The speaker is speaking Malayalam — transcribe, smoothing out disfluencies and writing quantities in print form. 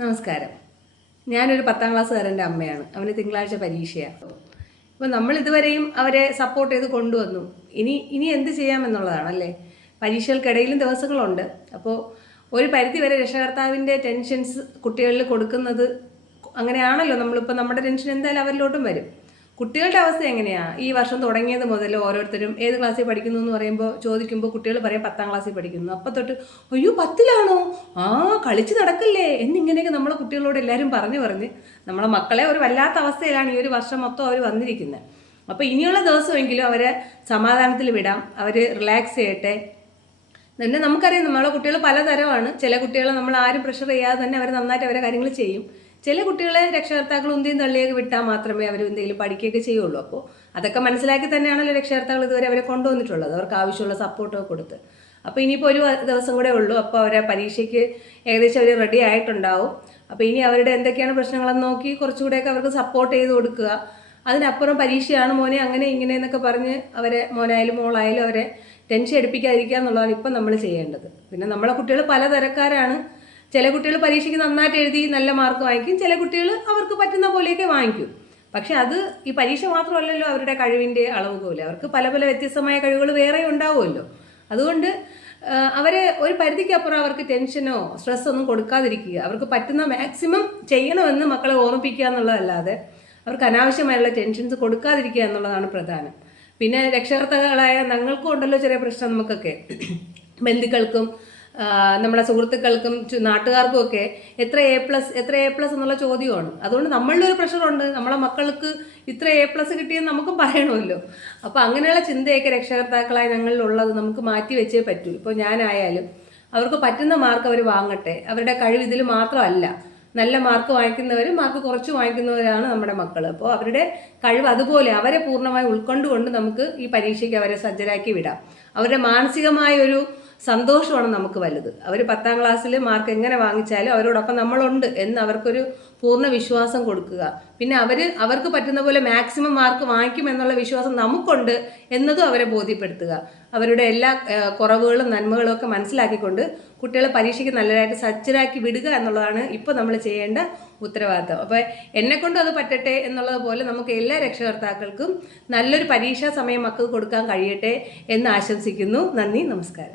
നമസ്കാരം. ഞാനൊരു 10ാം ക്ലാസ്സുകാരൻ്റെ അമ്മയാണ്. അവന് തിങ്കളാഴ്ച പരീക്ഷയാണ്. അപ്പോൾ നമ്മൾ ഇതുവരെയും അവരെ സപ്പോർട്ട് ചെയ്ത് കൊണ്ടുവന്നു. ഇനി എന്ത് ചെയ്യാമെന്നുള്ളതാണല്ലേ. പരീക്ഷകൾക്കിടയിലും ദിവസങ്ങളുണ്ട്. അപ്പോൾ ഒരു പരിധി വരെ രക്ഷകർത്താവിൻ്റെ ടെൻഷൻസ് കുട്ടികളിൽ കൊടുക്കുന്നത് അങ്ങനെയാണല്ലോ. നമ്മളിപ്പോൾ നമ്മുടെ ടെൻഷൻ എന്തായാലും അവരിലോട്ടും വരും. കുട്ടികളുടെ അവസ്ഥ എങ്ങനെയാണ്? ഈ വർഷം തുടങ്ങിയത് മുതൽ ഓരോരുത്തരും ഏത് ക്ലാസ്സിൽ പഠിക്കുന്നു എന്ന് ചോദിക്കുമ്പോൾ കുട്ടികൾ പറയും 10ാം ക്ലാസ്സിൽ പഠിക്കുന്നു. അപ്പം തൊട്ട് അയ്യോ 10ലാണോ, കളിച്ച് നടക്കില്ലേ എന്നിങ്ങനെയൊക്കെ നമ്മളെ കുട്ടികളോട് എല്ലാവരും പറഞ്ഞ് നമ്മളെ മക്കളെ ഒരു വല്ലാത്ത അവസ്ഥയിലാണ് ഈ ഒരു വർഷം മൊത്തം അവർ വന്നിരിക്കുന്നത്. അപ്പോൾ ഇനിയുള്ള ദിവസമെങ്കിലും അവരെ സമാധാനത്തിൽ വിടാം, അവർ റിലാക്സ് ചെയ്യട്ടെ. തന്നെ നമുക്കറിയാം നമ്മളെ കുട്ടികൾ പലതരമാണ്. ചില കുട്ടികളെ നമ്മൾ ആരും പ്രഷർ ചെയ്യാതെ തന്നെ അവർ നന്നായിട്ട് അവരെ കാര്യങ്ങൾ ചെയ്യും. ചില കുട്ടികളെ രക്ഷകർത്താക്കൾ ഉന്തിയും തള്ളിയൊക്കെ വിട്ടാൽ മാത്രമേ അവർ എന്തെങ്കിലും പഠിക്കുകയൊക്കെ ചെയ്യുള്ളൂ. അപ്പോൾ അതൊക്കെ മനസ്സിലാക്കി തന്നെയാണല്ലോ രക്ഷകർത്താക്കൾ ഇതുവരെ അവരെ കൊണ്ടുവന്നിട്ടുള്ളത്, അവർക്ക് ആവശ്യമുള്ള സപ്പോർട്ടൊക്കെ കൊടുത്ത്. അപ്പോൾ ഇനിയിപ്പോൾ ഒരു ദിവസം കൂടെ ഉള്ളൂ. അപ്പോൾ അവരെ പരീക്ഷയ്ക്ക് ഏകദേശം അവർ റെഡി ആയിട്ടുണ്ടാവും. അപ്പോൾ ഇനി അവരുടെ എന്തൊക്കെയാണ് പ്രശ്നങ്ങളെന്ന് നോക്കി കുറച്ചുകൂടെയൊക്കെ അവർക്ക് സപ്പോർട്ട് ചെയ്ത് കൊടുക്കുക. അതിനപ്പുറം പരീക്ഷയാണ് മോനെ അങ്ങനെ ഇങ്ങനെ എന്നൊക്കെ പറഞ്ഞ് അവരെ മോനായാലും മോളായാലും അവരെ ടെൻഷൻ എടുപ്പിക്കാതിരിക്കുക എന്നുള്ളതാണ് ഇപ്പം നമ്മൾ ചെയ്യേണ്ടത്. പിന്നെ നമ്മളെ കുട്ടികൾ പലതരക്കാരാണ്. ചില കുട്ടികൾ പരീക്ഷയ്ക്ക് നന്നായിട്ട് എഴുതി നല്ല മാർക്ക് വാങ്ങിക്കും, ചില കുട്ടികൾ അവർക്ക് പറ്റുന്ന പോലെയൊക്കെ വാങ്ങിക്കും. പക്ഷെ അത് ഈ പരീക്ഷ മാത്രമല്ലല്ലോ അവരുടെ കഴിവിൻ്റെ അളവുകോല്. അവർക്ക് പല പല വ്യത്യസ്തമായ കഴിവുകൾ വേറെ ഉണ്ടാവുമല്ലോ. അതുകൊണ്ട് അവരെ ഒരു പരിധിക്കപ്പുറം അവർക്ക് ടെൻഷനോ സ്ട്രെസ്സോ ഒന്നും കൊടുക്കാതിരിക്കുക. അവർക്ക് പറ്റുന്ന മാക്സിമം ചെയ്യണമെന്ന് മക്കളെ ഓർമ്മിപ്പിക്കുക എന്നുള്ളതല്ലാതെ അവർക്ക് അനാവശ്യമായുള്ള ടെൻഷൻസ് കൊടുക്കാതിരിക്കുക എന്നുള്ളതാണ് പ്രധാനം. പിന്നെ രക്ഷകർത്താക്കളായ ഞങ്ങൾക്കും ഉണ്ടല്ലോ ചെറിയ പ്രശ്നം. നമുക്കൊക്കെ ബന്ധുക്കൾക്കും നമ്മുടെ സുഹൃത്തുക്കൾക്കും നാട്ടുകാർക്കും ഒക്കെ എത്ര എ പ്ലസ് എന്നുള്ള ചോദ്യമാണ്. അതുകൊണ്ട് നമ്മളുടെ ഒരു പ്രഷറുണ്ട്, നമ്മളെ മക്കൾക്ക് ഇത്ര A+ കിട്ടിയെന്ന് നമുക്കും പറയണമല്ലോ. അപ്പോൾ അങ്ങനെയുള്ള ചിന്തയൊക്കെ രക്ഷകർത്താക്കളായി ഞങ്ങളിലുള്ളത് നമുക്ക് മാറ്റി വെച്ചേ പറ്റൂ. ഇപ്പോൾ ഞാനായാലും അവർക്ക് പറ്റുന്ന മാർക്ക് അവർ വാങ്ങട്ടെ. അവരുടെ കഴിവ് ഇതിൽ മാത്രമല്ല, നല്ല മാർക്ക് വാങ്ങിക്കുന്നവരും മാർക്ക് കുറച്ച് വാങ്ങിക്കുന്നവരാണ് നമ്മുടെ മക്കൾ. അപ്പോൾ അവരുടെ കഴിവ് അതുപോലെ അവരെ പൂർണ്ണമായി ഉൾക്കൊണ്ടുകൊണ്ട് നമുക്ക് ഈ പരീക്ഷയ്ക്ക് അവരെ സജ്ജരാക്കി വിടാം. അവരുടെ മാനസികമായ ഒരു സന്തോഷമാണ് നമുക്ക് വലുത്. അവർ 10ാം ക്ലാസ്സിൽ മാർക്ക് എങ്ങനെ വാങ്ങിച്ചാലും അവരോടൊപ്പം നമ്മളുണ്ട് എന്ന് അവർക്കൊരു പൂർണ്ണ വിശ്വാസം കൊടുക്കുക. പിന്നെ അവർക്ക് പറ്റുന്ന പോലെ മാക്സിമം മാർക്ക് വാങ്ങിക്കും എന്നുള്ള വിശ്വാസം നമുക്കുണ്ട് എന്നതും അവരെ ബോധ്യപ്പെടുത്തുക. അവരുടെ എല്ലാ കുറവുകളും നന്മകളും ഒക്കെ മനസ്സിലാക്കിക്കൊണ്ട് കുട്ടികളെ പരീക്ഷയ്ക്ക് നല്ലതായിട്ട് സജ്ജരാക്കി വിടുക എന്നുള്ളതാണ് ഇപ്പോൾ നമ്മൾ ചെയ്യേണ്ട ഉത്തരവാദിത്തം. അപ്പോൾ എന്നെക്കൊണ്ട് അത് പറ്റട്ടെ എന്നുള്ളതുപോലെ നമുക്ക് എല്ലാ രക്ഷകർത്താക്കൾക്കും നല്ലൊരു പരീക്ഷാ സമയം മക്കൾക്ക് കൊടുക്കാൻ കഴിയട്ടെ എന്ന് ആശംസിക്കുന്നു. നന്ദി, നമസ്കാരം.